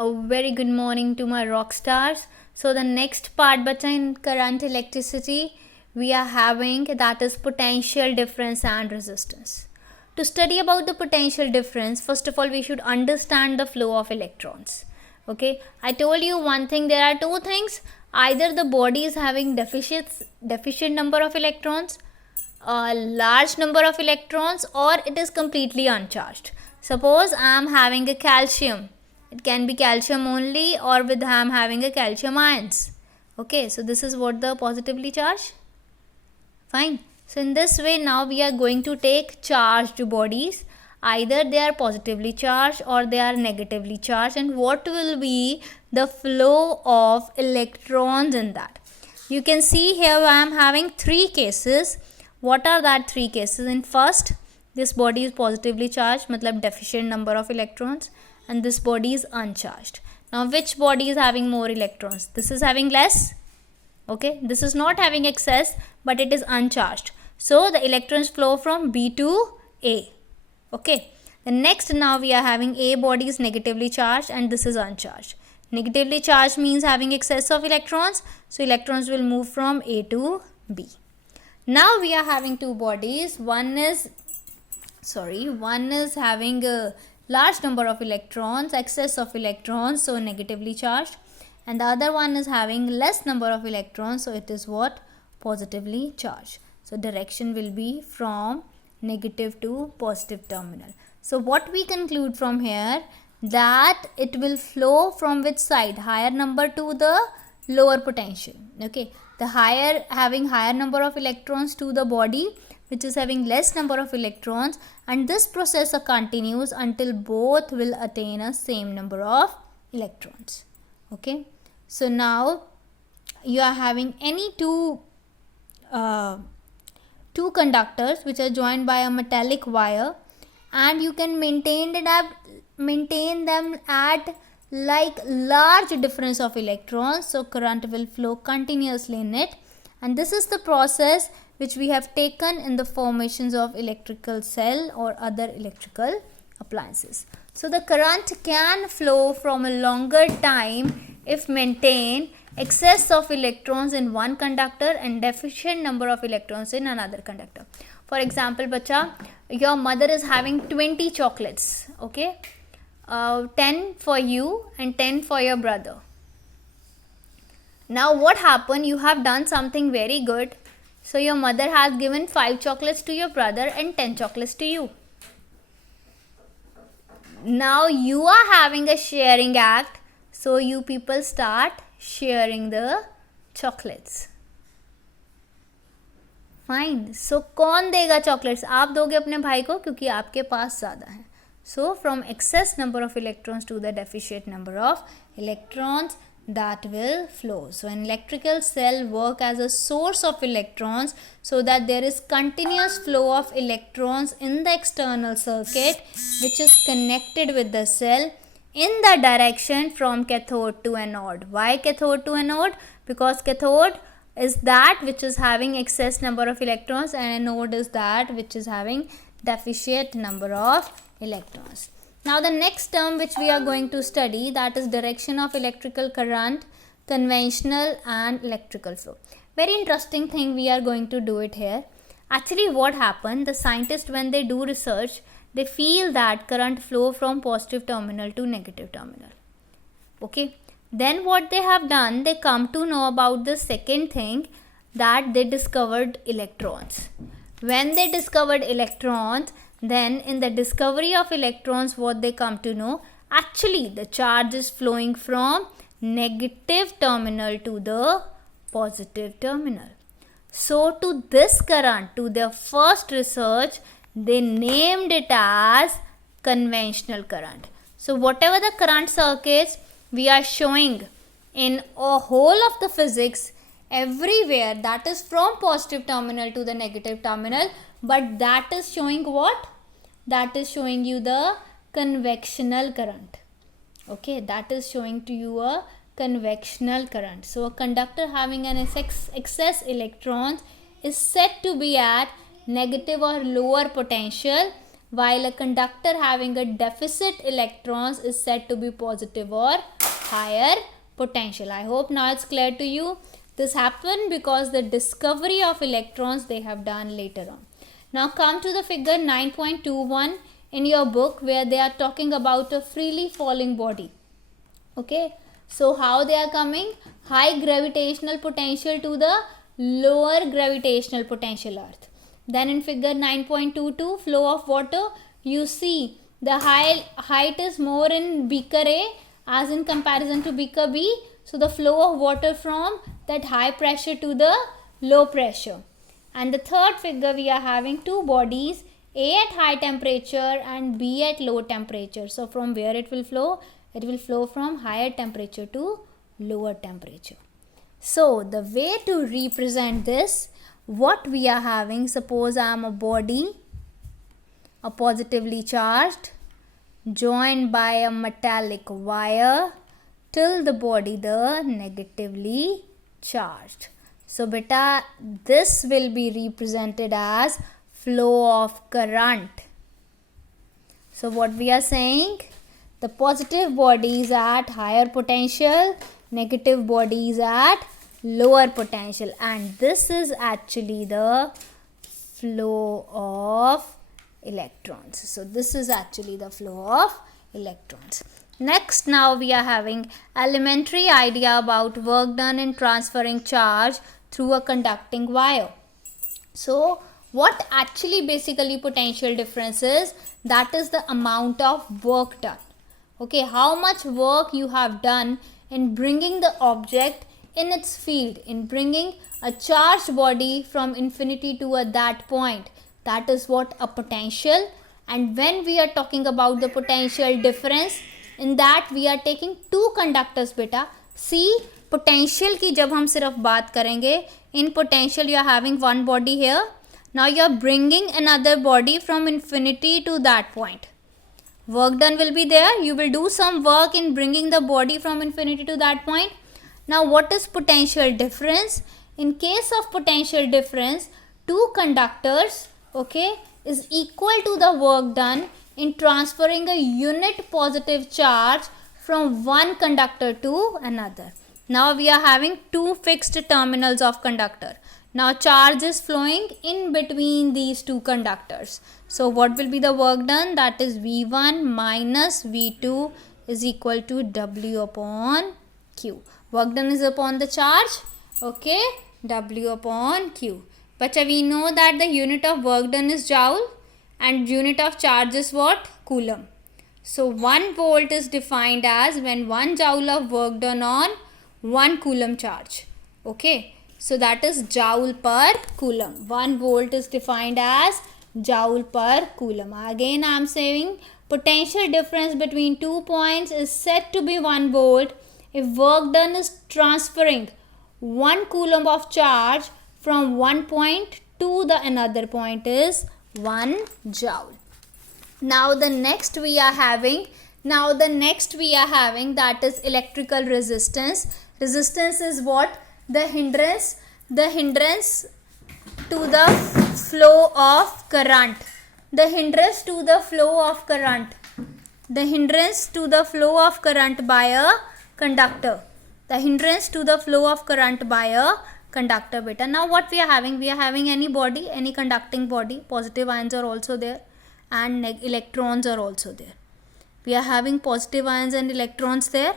A very good morning to my rock stars. So the next part bacha in current electricity we are having, that is potential difference and resistance. To study about the potential difference, first of all we should understand the flow of electrons. Okay, I told you one thing, there are two things: either the body is having deficient number of electrons, a large number of electrons, or it is completely uncharged. Suppose I am having a calcium, it can be calcium only, or with I am having a calcium ions. Okay, so this is what the positively charged. Fine. So in this way now we are going to take charged bodies, either they are positively charged or they are negatively charged, and what will be the flow of electrons in that. You can see here I am having three cases. What are that three cases? In first, this body is positively charged, matlab deficient number of electrons, and this body is uncharged. Now which body is having more electrons? This is having less. Okay, this is not having excess, but it is uncharged, so the electrons flow from B to A. Okay, the next, now we are having A body is negatively charged and this is uncharged. Negatively charged means having excess of electrons, so electrons will move from A to B. Now we are having two bodies. One is having a large number of electrons, excess of electrons, so negatively charged, and the other one is having less number of electrons, so it is what? Positively charged. So direction will be from negative to positive terminal. So what we conclude from here, that it will flow from which side? Higher number to the lower potential. Okay, the higher, having higher number of electrons to the body which is having less number of electrons, and this process continues until both will attain a same number of electrons. Okay, so now you are having any two conductors which are joined by a metallic wire, and you can maintain them at like large difference of electrons, so current will flow continuously in it, and this is the process which we have taken in the formations of electrical cell or other electrical appliances. So the current can flow from a longer time if maintain excess of electrons in one conductor and deficient number of electrons in another conductor. For example, bacha, your mother is having 20 chocolates, okay, 10 for you and 10 for your brother. Now what happened? You have done something very good. So your mother has given 5 chocolates to your brother and 10 chocolates to you. Now you are having a sharing act, so you people start sharing the chocolates. Fine. So कौन देगा chocolates? आप दोगे अपने भाई को, क्योंकि आपके पास ज़्यादा है. So from excess number of electrons to the deficient number of electrons, that will flow. So an electrical cell work as a source of electrons, so that there is continuous flow of electrons in the external circuit which is connected with the cell in the direction from cathode to anode. Why cathode to anode? Because cathode is that which is having excess number of electrons and anode is that which is having deficient number of electrons. Now the next term which we are going to study, that is direction of electrical current, conventional and electrical flow. Very interesting thing we are going to do it here. Actually what happened, the scientists when they do research, they feel that current flow from positive terminal to negative terminal. Okay, then what they have done, they come to know about the second thing, that they discovered electrons. When they discovered electrons, then in the discovery of electrons, what they come to know, actually the charge is flowing from negative terminal to the positive terminal. So to this current, to their first research, they named it as conventional current. So whatever the current circuits we are showing in a whole of the physics, everywhere that is from positive terminal to the negative terminal, but that is showing what? That is showing you the convectional current. Okay, that is showing to you a convectional current. So a conductor having an excess electrons is said to be at negative or lower potential, while a conductor having a deficit electrons is said to be positive or higher potential. I hope now it's clear to you. This happened because the discovery of electrons they have done later on. Now come to the figure 9.21 in your book, where they are talking about a freely falling body. Okay, so how they are coming? High gravitational potential to the lower gravitational potential earth. Then in figure 9.22, flow of water, you see the height is more in beaker A as in comparison to beaker B. So the flow of water from that high pressure to the low pressure. And the third figure, we are having two bodies, A at high temperature and B at low temperature. So from where it will flow? It will flow from higher temperature to lower temperature. So the way to represent this, what we are having, suppose I am a body, a positively charged, joined by a metallic wire till the body the negatively charged. So beta, this will be represented as flow of current. So what we are saying, the positive body is at higher potential, negative body is at lower potential, and this is actually the flow of electrons. So this is actually the flow of electrons. Next, now we are having elementary idea about work done in transferring charge through a conducting wire. So what actually basically potential difference is? That is the amount of work done. Okay, how much work you have done in bringing the object in its field, in bringing a charged body from infinity to that point. That is what a potential. And when we are talking about the potential difference, in that we are taking two conductors beta. See, potential की जब हम सिर्फ बात करेंगे, in potential you are having one body here. Now you are bringing another body from infinity to that point. Work done will be there. You will do some work in bringing the body from infinity to that point. Now what is potential difference? In case of potential difference, two conductors, okay, is equal to the work done in transferring a unit positive charge from one conductor to another. Now we are having two fixed terminals of conductor. Now charge is flowing in between these two conductors. So what will be the work done? That is V1 minus V2 is equal to W upon Q. Work done is upon the charge, okay, W upon Q. But we know that the unit of work done is joule and unit of charge is what? Coulomb. So 1 volt is defined as when 1 joule of work done on 1 coulomb charge. Okay, so that is joule per coulomb. 1 volt is defined as joule per coulomb. Again I am saying potential difference between 2 points is said to be 1 volt if work done is transferring 1 coulomb of charge from one point to the another point is 1 joule. Now the next we are having that is electrical resistance. Resistance is what? The hindrance to the flow of current. The hindrance to the flow of current. The hindrance to the flow of current by a conductor. The hindrance to the flow of current by a conductor beta. Now what we are having? We are having any body, any conducting body. Positive ions are also there and electrons are also there. We are having positive ions and electrons there.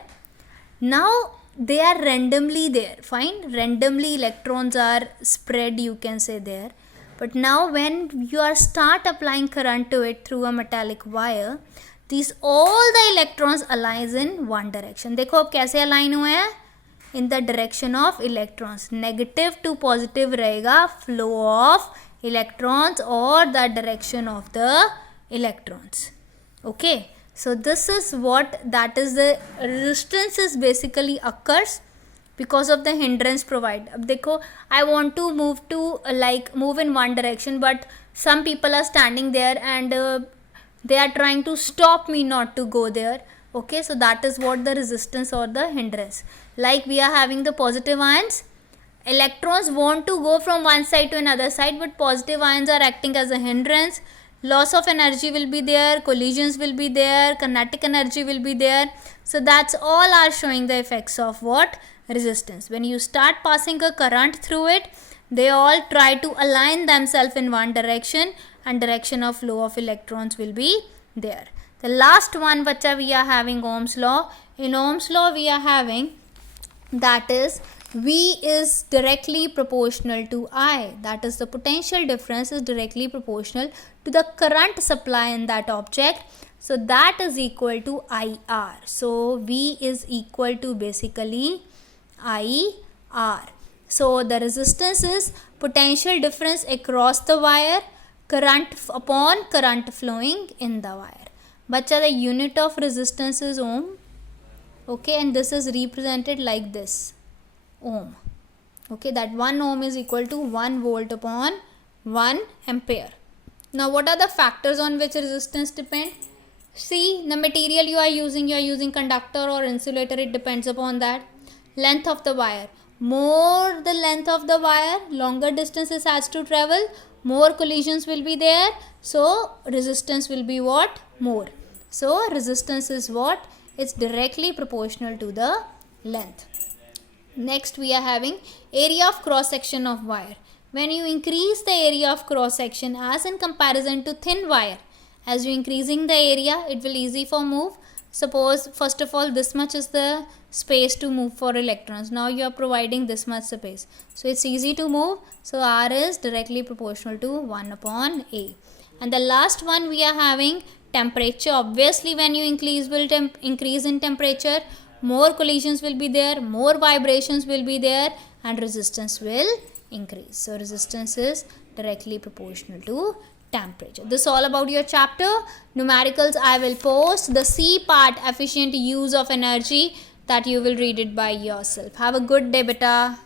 Now they are randomly there. Fine, randomly electrons are spread, you can say there. But now when you are start applying current to it through a metallic wire, these all the electrons aligns in one direction. देखो अब कैसे align हुए हैं? In the direction of electrons. Negative to positive रहेगा flow of electrons or the direction of the electrons. Okay, so this is what, that is the resistance is basically occurs because of the hindrance provided. अब देखो, I want to move in one direction, but some people are standing there and they are trying to stop me not to go there. Okay, so that is what the resistance or the hindrance. Like we are having the positive ions, electrons want to go from one side to another side, but positive ions are acting as a hindrance. loss of energy will be there, collisions will be there, kinetic energy will be there. So that's all are showing the effects of what? Resistance. When you start passing a current through it, they all try to align themselves in one direction, and direction of flow of electrons will be there. The last one, bacha, we are having Ohm's law. In Ohm's law we are having, that is, V is directly proportional to I. That is, the potential difference is directly proportional to the current supply in that object. So that is equal to IR. So V is equal to basically IR. So the resistance is potential difference across the wire, current upon current flowing in the wire. Bacha, the unit of resistance is ohm. Okay, and this is represented like this, ohm. Okay, that 1 ohm is equal to 1 volt upon 1 ampere. Now what are the factors on which resistance depend? See, the material you are using conductor or insulator, it depends upon that. Length of the wire. More the length of the wire, longer distances has to travel, more collisions will be there. So resistance will be what? More. So resistance is what? It's directly proportional to the length. Next we are having area of cross section of wire. When you increase the area of cross section as in comparison to thin wire, as you increasing the area, it will easy for move. Suppose first of all this much is the space to move for electrons. Now you are providing this much space, so it's easy to move. So R is directly proportional to 1 upon A. And the last one we are having temperature. Obviously when you increase in temperature, more collisions will be there, more vibrations will be there, and resistance will increase. So resistance is directly proportional to temperature. This is all about your chapter. Numericals I will post. The C part, efficient use of energy, that you will read it by yourself. Have a good day, beta.